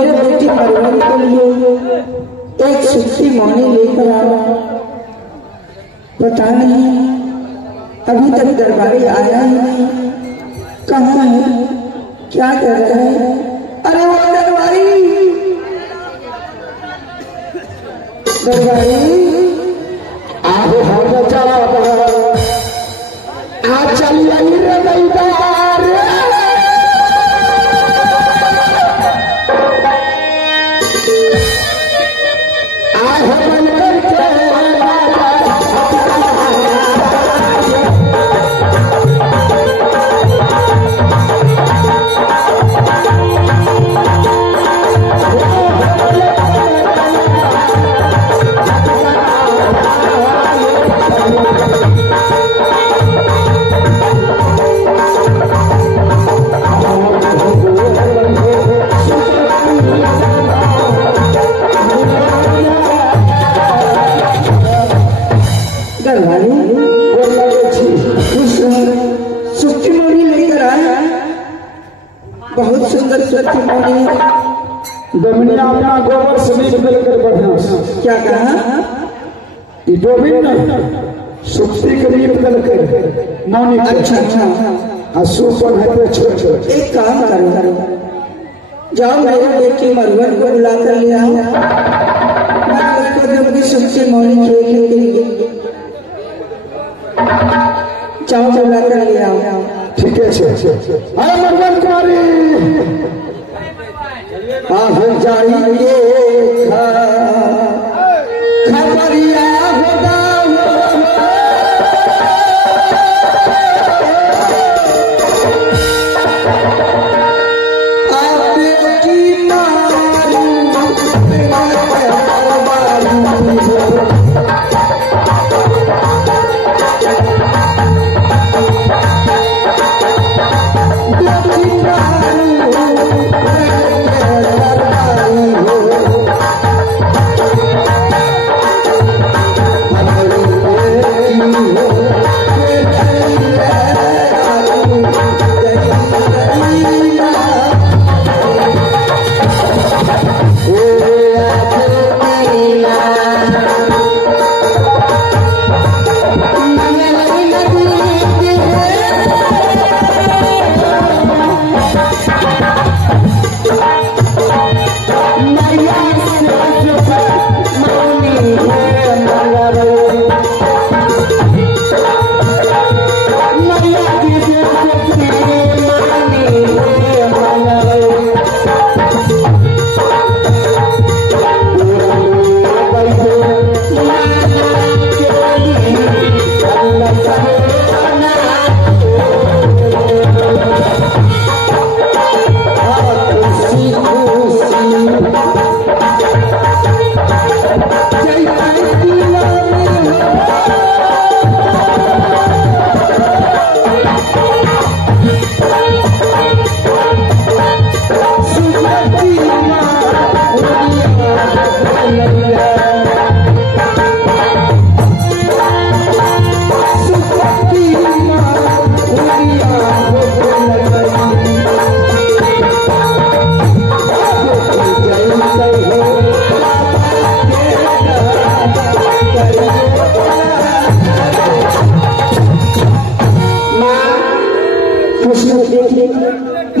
मेरे बेटी परवन के लिए एक सुखी मौनी लेकर आया। पता नहीं अभी तक दरबारी आया ही नहीं, कहाँ है, क्या कर रहा है? अरे वो दरबारी, दरबारी आगे हो चला आ चल रे दरबार। बहुत सुंदर सुखी मौनी डोमिनिया अपना गोबर से मिलकर बढ़िया क्या कहा? सुक्ति के लिए बदल कर मौनी। अच्छा अच्छा, सुपर है छोटे। एक काम करो, जाओ मेरे बेटी मरुवन को बुला कर ले आओ, मैं उसको दूंगी सुखी मौनी खेलने के लिए। जाओ बुला कर ले आओ। ठीक है। अरे मरुवन कुमारी आगे जाइए खबरिया होगा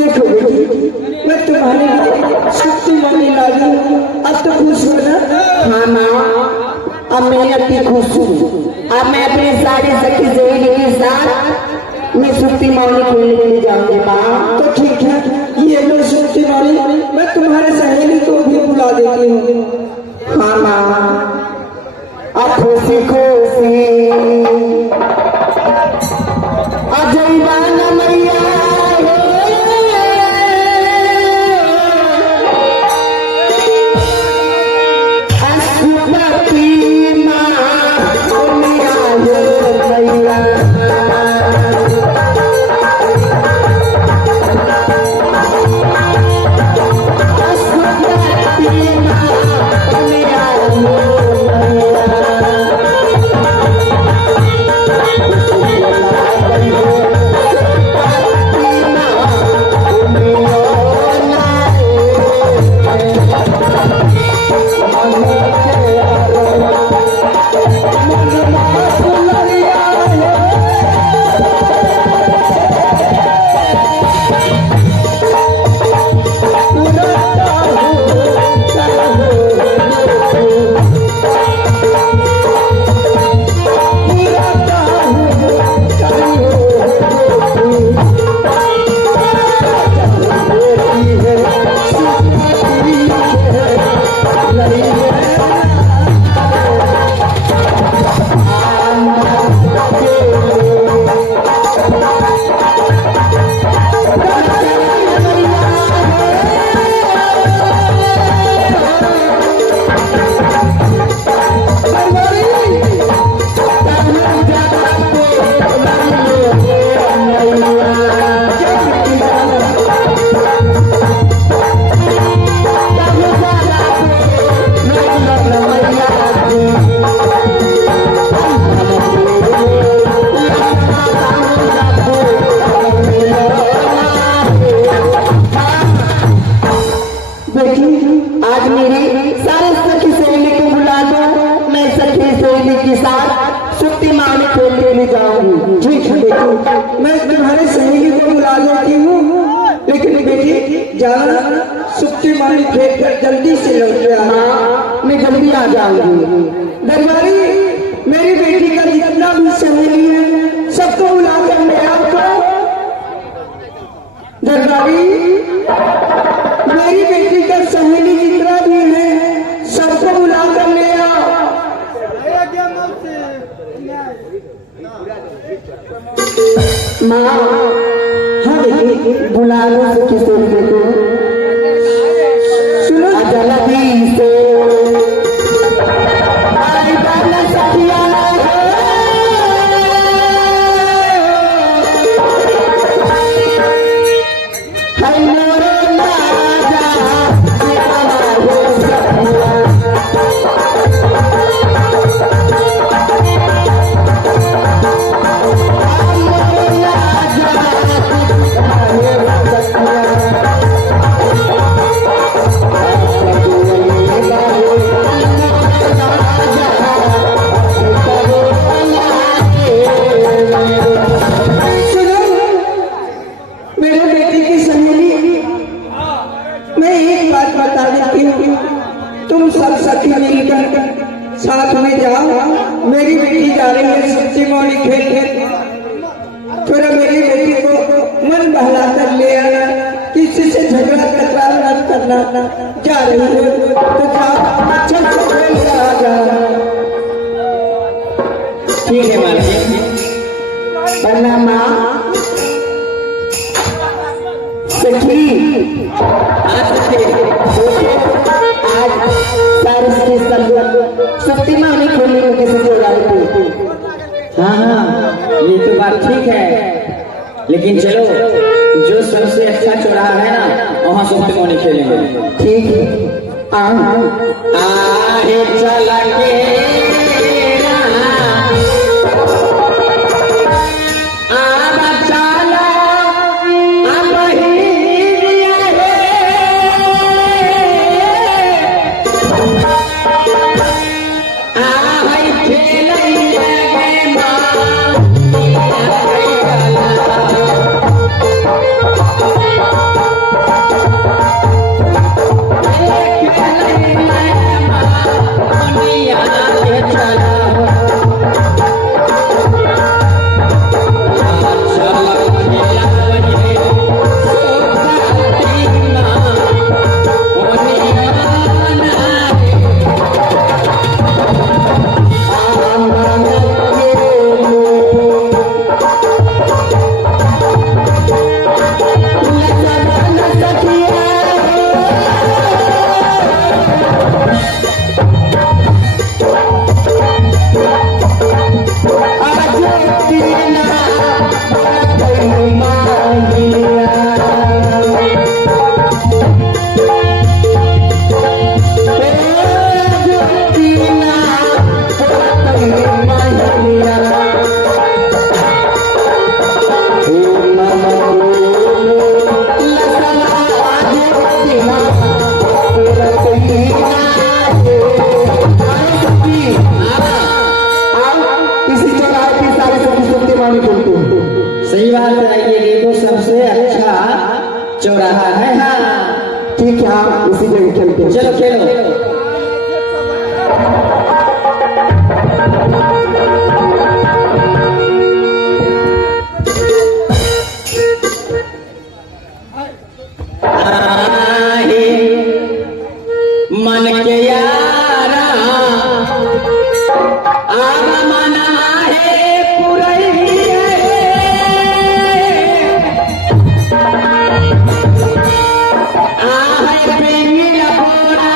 देखो मैं तुम्हारे शक्ति वाली लागी, अब तो खुश हो ना? हाँ माँ, अब मैं अति खुश हूँ। अब मैं अपनी सारी सखी सहेली के साथ मैं शक्ति मौनी खेलने के लिए जाऊंगी माँ। तो ठीक है, ये लो शक्ति वाली, मैं तुम्हारे सहेली को भी बुला देती हूँ। हाँ माँ, अब खुशी खुशी अजय बाना मैया Asma बेटी आज मेरी सारे सखी सहेली को बुला दो, मैं सखी सहेली के साथ सुप्ती मानी खेलने में जाऊंगी। ठीक है बेटी, मैं तुम्हारे सहेली को बुला लेती हूँ, लेकिन बेटी जाना सुप्ती मानी खेल कर जल्दी से लौट आना। हाँ मैं जल्दी आ जाऊंगी। दरबारी मेरी बेटी का जितना भी सहेली है सबको बुला कर ले आओ। दरबारी मेरी बेटी का सहेली जितना भी है सबको बुला कर ले आओ। माँ हाँ बेटी बुला लो सखी सहेली को। सुनो जल्दी से आई जाना सखिया साथ में जाओ। मेरी बेटी जा रही है सुप्ती मौनी खेल, थोड़ा मेरी बेटी को मन बहला कर ले आना, किसी से झगड़ा तकरार न करना। जा रही है तो जाओ अच्छे से खेल कर आ जाओ। ठीक है मालिक। वरना माँ सखी आज सारस के सब सुप्ती मानी खेलने में कैसे जो रहे थे। हाँ ये तो बात ठीक है, लेकिन चलो जो सबसे अच्छा चौराहा है ना वहाँ सुप्ती मौनी खेलेंगे। ठीक है आगे चलेंगे सही बात है, ये देखो सबसे अच्छा चौराहा है। हाँ ठीक है आप इसी जगह खेलते हैं। चलो खेलो। मन के यारा आवा मना है पुरैया आहे प्रेमी लपोरा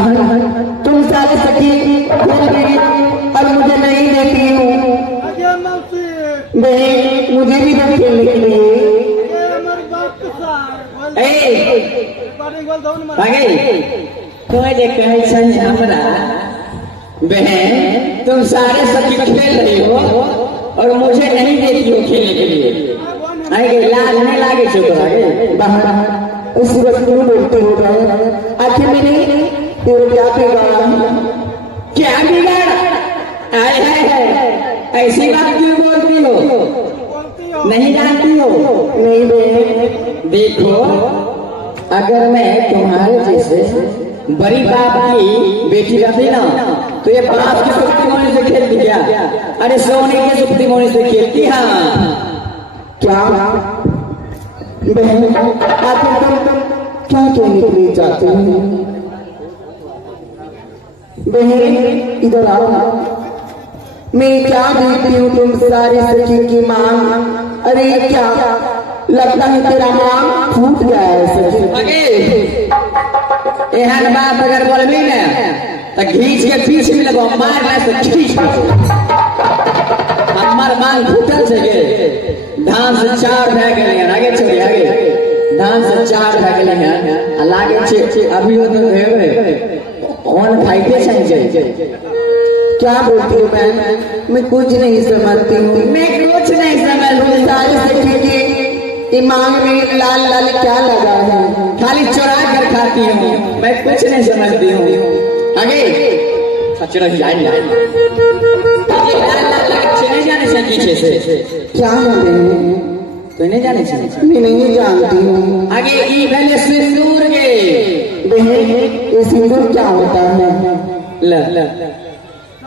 बहन तुम सारे सखी खेल रही और मुझे नहीं देती हूँ। बहन मुझे भी तो खेलने के लिए। तुम्हें जे कहे छन हमरा बहन तुम सारे सखी खेल रही हो और मुझे नहीं देती हो खेलने के लिए। आगे लाज नहीं लागे छोकरा के बहन इस वक्त क्यों बोलते हो बहन? आखिर मैंने तेरे क्या बिगाड़ा? आए है ऐसी बात क्यों बोलती हो? नहीं जानती हो? नहीं बहन। देखो अगर मैं तुम्हारे जैसे बड़ी बाप की बेटी रहती ना तो ये बाप की सुप्ती मोनी से खेलती क्या? अरे सोने की सुप्ती मोनी से खेलती। हाँ क्या बहन आखिर तुम क्या कहने के लिए चाहते हो? बहन इधर आओ। मैं क्या देखती हूँ तुम सारी सखी की मांग। अरे क्या लगता है तेरा मांग फूट गया है सखी। एहन बाप अगर बोलबी ना तो घींच के पीछे में लगो मार ना से खींच हमार मांग फूटल से गे धान से चार भए गेल हैं। आगे चली आगे धान से चार भए गेल हैं। लागे छे अभी हो तो हेवे ऑन फाइटे संजय। क्या बोलती हूँ मैं कुछ नहीं समझती हूँ। मैं कुछ नहीं समझ। सारी सखी की मांग में लाल लाल क्या लगा है? खाली चुरा कर खाती हूँ। मैं कुछ नहीं समझती हूँ। आगे सचरा जाए नहीं जाने से पीछे से क्या है तो नहीं जाने से मैं नहीं जानती हूँ। आगे ई पहले सिंदूर के बहन ये सिंदूर क्या होता है? ल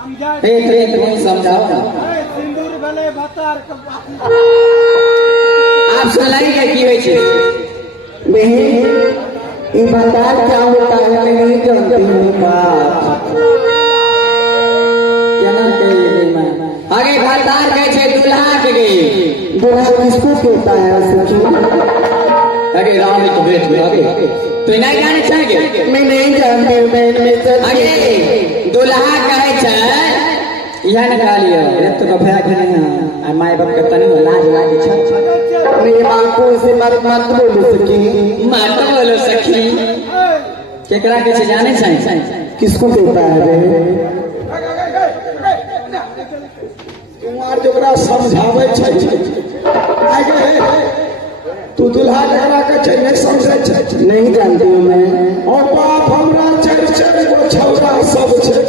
तुम समझाओ ना। आप सुनाइए की हुई छे बहन ये भंडार क्या होता है? मैं नहीं जानती हूँ। आगे भंडार कैसे दूल्हा के गई? दूल्हा किसको कहता है सखी? आगे राम तो भेज आगे तो नहीं जाने चाहिए। मैं नहीं जानती हूँ बहन। आगे दूल्हा कहे छे यह निकाल लियो ये तो कफया के नहीं आ माय बाप के तनी लाज लागे छ। मेरी मां को इसे मत बोलो सखी। मत बोलो सखी। केकरा के से जाने छै? किसको कहता है बहन? कुमार जोकरा समझावे छै आगे तू दुल्हा केकरा के छै नहीं समझै छै? नहीं जानती हूँ मैं। और बाप हमरा चार गो छौरा सब छै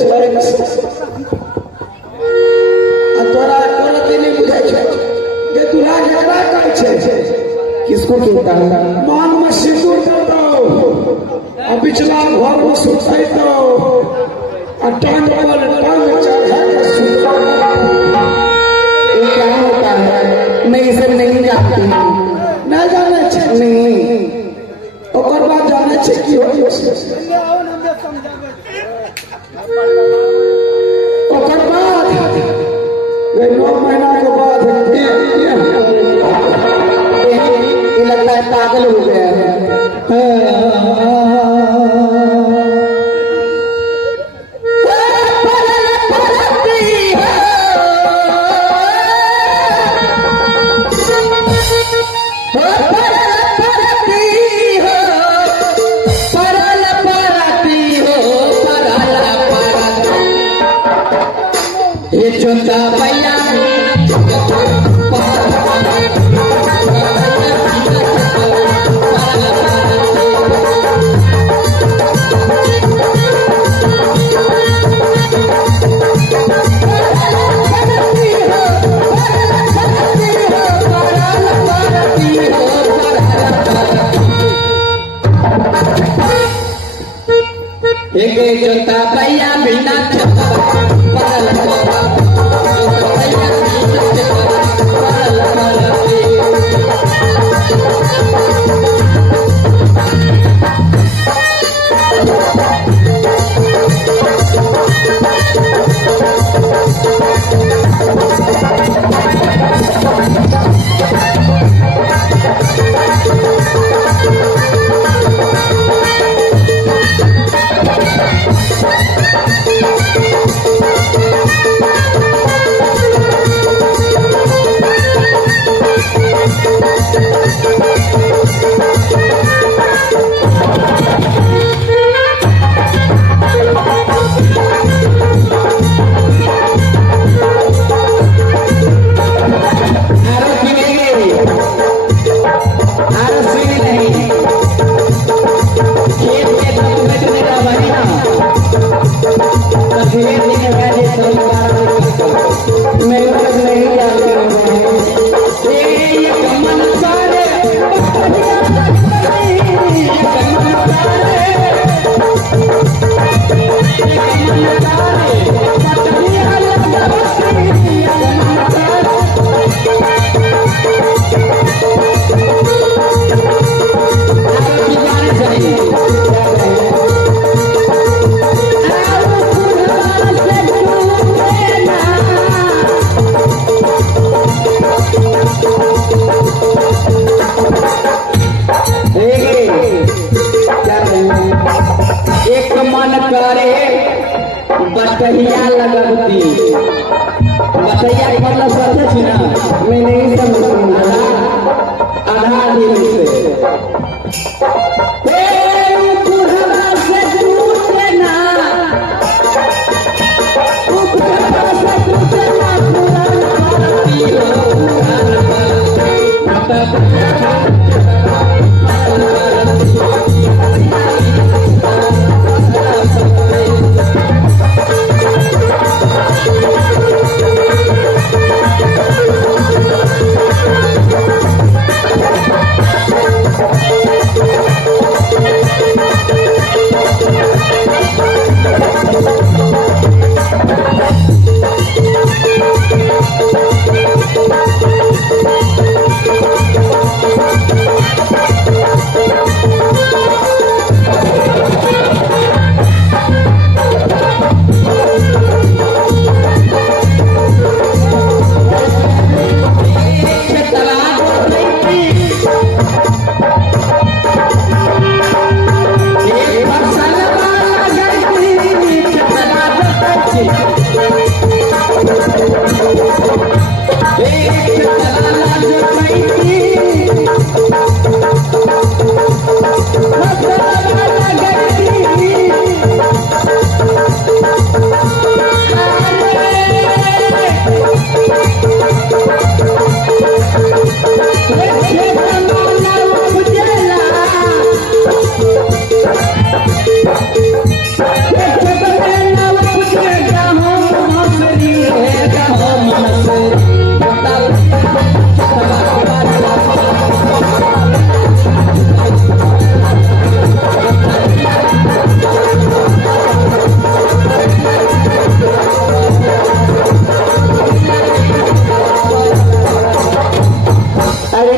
तोरा कोन दिन बुझै छै जे दुल्हा केकरा कहै छै? किसको कहता है? मान में सिंदूर दो और बिचला घर में सुतै दो और टांग पर टांग चढ़ा के सुतै। ये क्या होता है? मैं इसे नहीं जानती हूँ। नहीं जाने छै? नहीं। ओकर बाद जाने छै की होय छै? ओकर बाद 9 महीना के बाद ये लगता है पागल हो गया है। ये चुनता भैया एक चुनता भैया बिना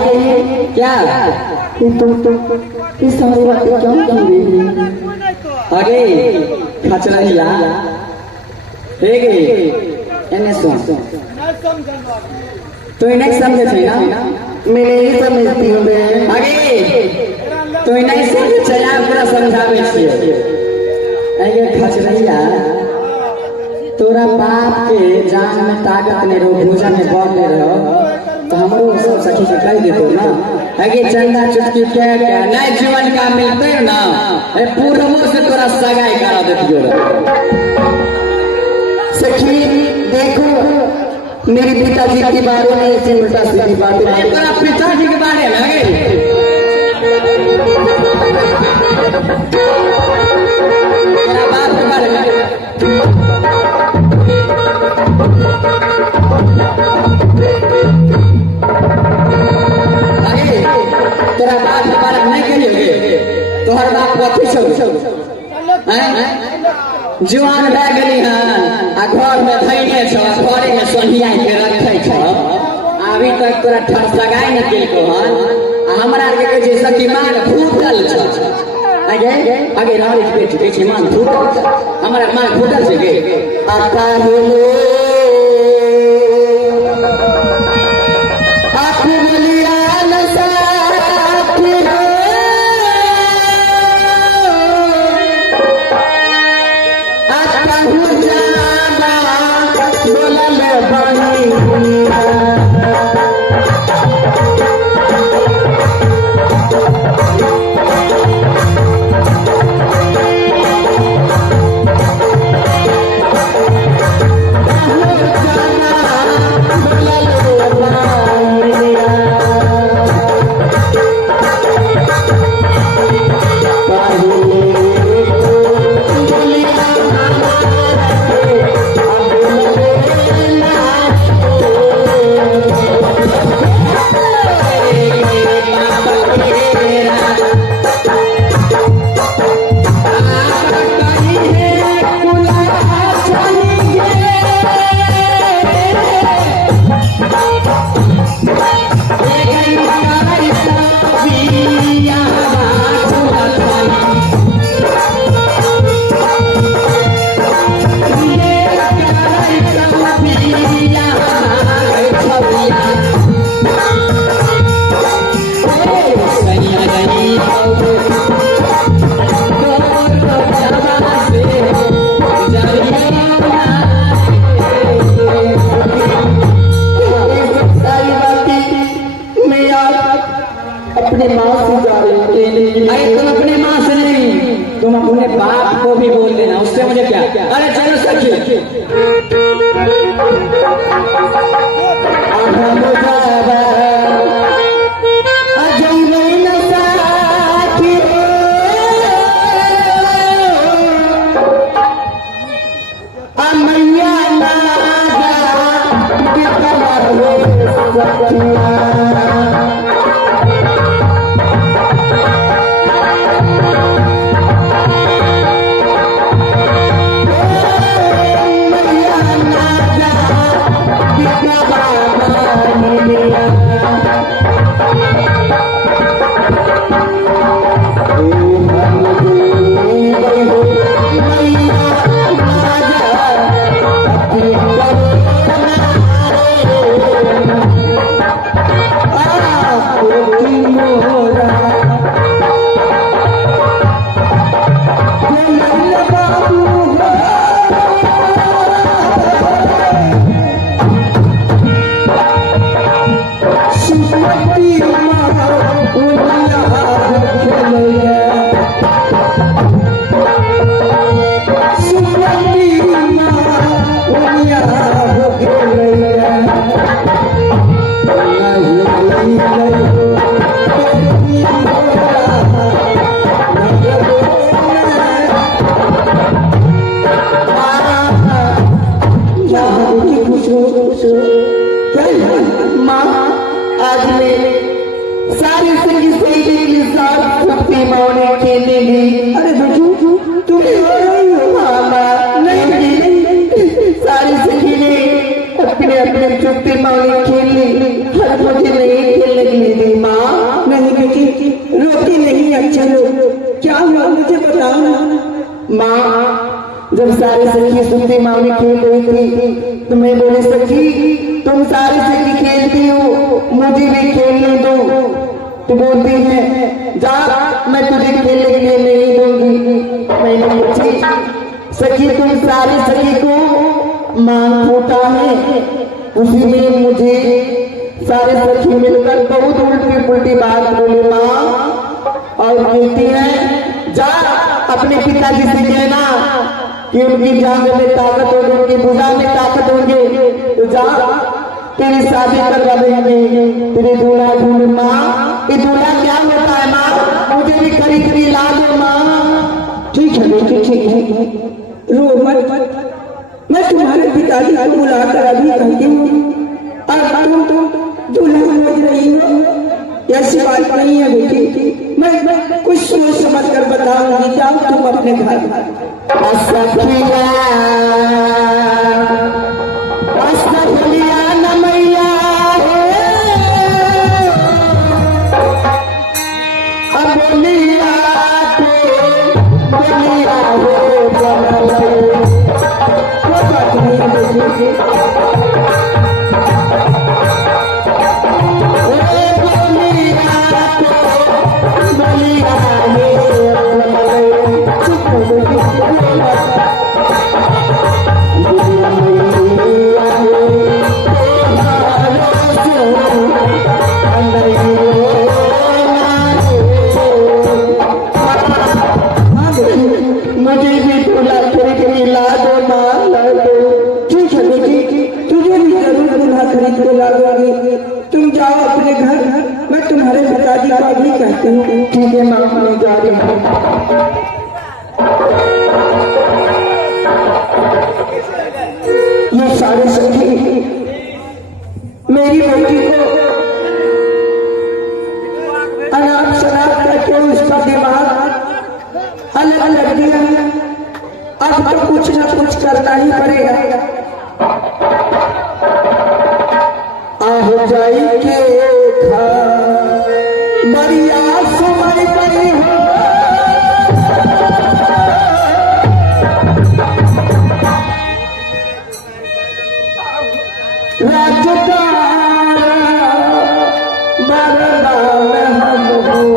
गई क्या कि तुम इस सारी बातें क्यों कर रही है? अरे खचरहिया हे गे एने सुन तू नहीं समझे छै ना मैं नहीं समझती हूँ बहन। आगे तू नहीं समझे छै आप पूरा समझावे छिए आगे खचरहिया तोरा बाप के जान में ताकत नहीं रहो भोजन में बल नहीं रहो तो हमरो सब सखी से कह देतो ना आगे चंदा चुटकी क्या नहीं जीवन का मिलते ना पूर्वों से तोरा सगाई करा देतियो सखी देखो मेरे पिताजी के बारे में ऐसी उल्टा सीधी बातें तोरा पिताजी के बारे में आगे तोरा बाप के बारे में तोरा बाप के बारे में नहीं कहिए तोहर बाप कथी छौ जवान भए गेली हन आ घर में धैने छौ घरे में सोहिया के रखे छौ अभी तक तोरा ठरसगाई नहीं केलको हन आ हमरा के कहै छै सतीमान फूटल छौ आगे रानी के कहै छै मान फूटल छौ हमरा मान फूटल छै गे आका हेलो अपने माँ से जा रहे अरे तुम अपने माँ से नहीं तुम अपने बाप को भी बोल देना उससे मुझे क्या अरे चलो सखी माँ आज मेरे सारी संगी सहेली साथ सबके मौने खेलने गई। अरे बेटू तुम हाँ माँ नहीं सारी संगी ने अपने अपने चुप्पी मौने खेल ली। हर मुझे नहीं खेलने दी। जब सारी सखी सुनती मामी खेल रही थी तो मैं बोली सखी तुम सारी सखी खेलती हो मुझे भी खेलने दो। तो बोलती है जा मैं तुझे खेलने के लिए नहीं दूंगी। मैंने पूछी सखी तुम सारी सखी को मांग फूटा है, उसी में मुझे सारे सखी मिलकर बहुत उल्टी पुल्टी बात बोली माँ और कहती है जा अपने पिताजी से कहना कि उनकी जान में ताकत होगी, उनकी भुजा में ताकत होगी, तो जा तेरी शादी करवा देंगे, तेरे दूल्हा ढूंढ माँ। ये दूल्हा क्या होता है माँ, मुझे भी खरीद खरीद ला दो माँ। ठीक है बेटी ठीक है, रो मत, मैं तुम्हारे पिताजी को बुलाकर अभी कहती हूँ। और तुम दूल्हा समझ रही हो, ऐसी बात नहीं है बेटी, मैं कुछ सोच समझ कर बताऊंगी। जाओ तुम अपने घर। तुम जाओ अपने घर, मैं तुम्हारे पिताजी को अभी कहती हूँ। ठीक है माँ मैं जा रही हूँ। ये सारे सखी मेरी बेटी को अनाप शनाप करके उसका दिमाग अलग कर दिया। अब तो कुछ ना कुछ करना ही पड़ेगा। आह जाई के मरिया सुमर परी हो राजदार मरदान हम हो।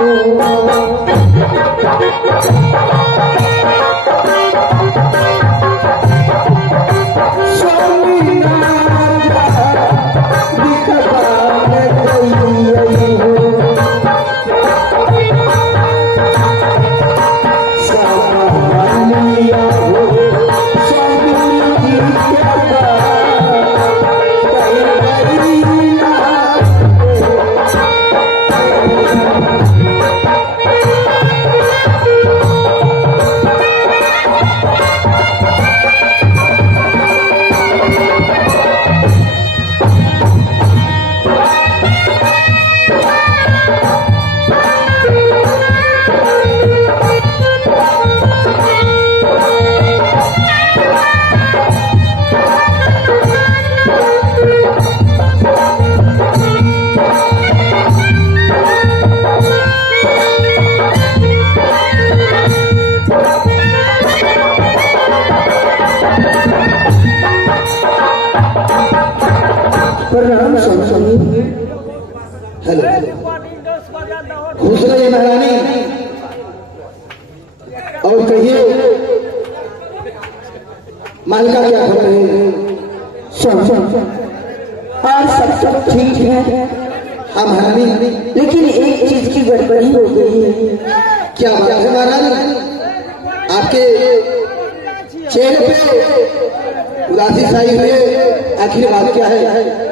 हेलो खुश रहिए महारानी, और कहिए मालिका क्या खबर है? और सब ठीक है। हाँ महारानी, लेकिन एक चीज की गड़बड़ी हो गई है। क्या बात है महारानी? आपके चेहरे पे उदासी छाई हुई है, आखिर बात क्या है?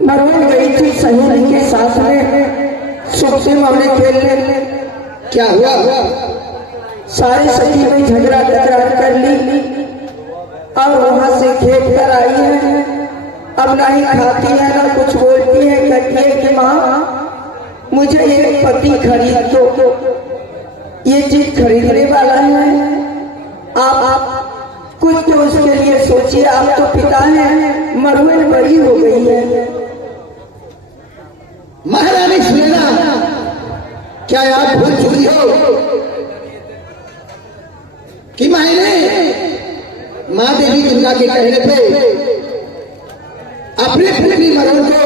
मरवन गई थी सहेली के साथ में सबसे मामले खेलने। क्या हुआ? सारी सखी में झगड़ा तकरार कर ली और वहां से खेत कर आई है। अब ना ही खाती है ना कुछ बोलती है। कहती है कि माँ मुझे एक पति खरीद दो, ये चीज खरीदने वाला है। आप कुछ तो उसके लिए सोचिए। आप तो पिता हैं, मरवन बड़ी हो गई है। महारानी सुनेना, क्या आप भूल पुत्रिका के कहने पे अपने पुत्री मरण को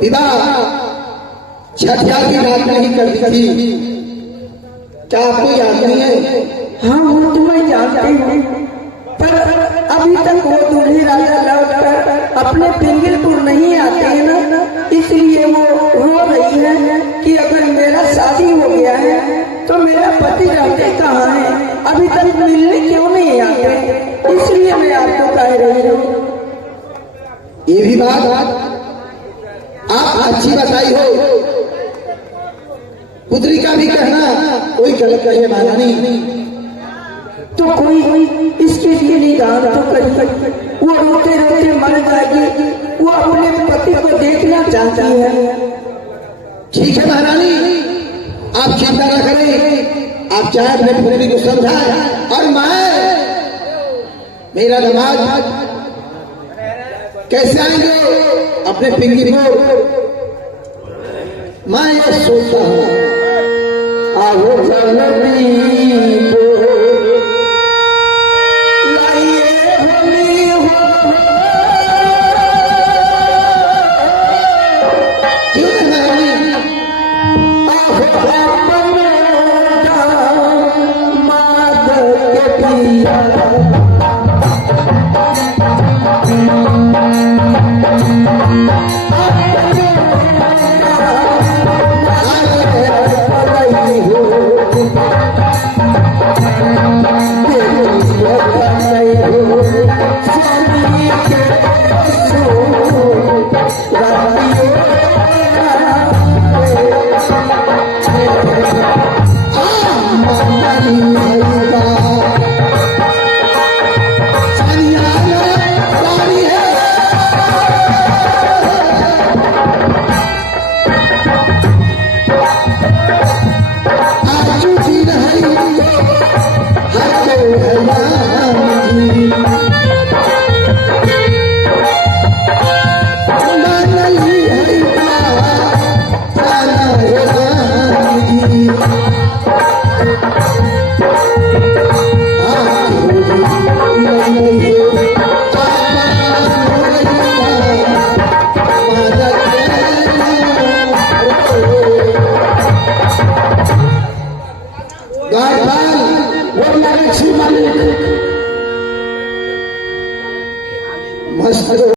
विवाह छठिया की रात में ही कर दी थी। क्या आपको याद नहीं है? हाँ वो तो मैं जानती हूँ, पर अभी तक वो दूल्हे राजा लौट कर अपने पिंगलपुर नहीं आते हैं ना, इसलिए वो रो रही है कि अगर मेरा शादी हो गया है तो मेरा पति रहते कहाँ है, अभी तक मिलने क्यों नहीं आते, इसलिए मैं आपको कह रही हूँ। ये भी बात आप अच्छी बताई हो। पुत्री का भी कहना कोई गलत कहे महारानी। तो कोई इसके लिए निदान तो करिए, वो रोते रोते मर जाएगी, वो अपने पति को देखना चाहती है। ठीक है महारानी, आप चिंता न करें, आप चाहे अपने पुत्री को समझाएं और मैं मेरा दामाद कैसे आएंगे अपने पिंगी को, मैं ये सोचता हूँ। आओ जल्दी लाइए होली हो, क्यों नहीं महारानी? माद के पिया मस्त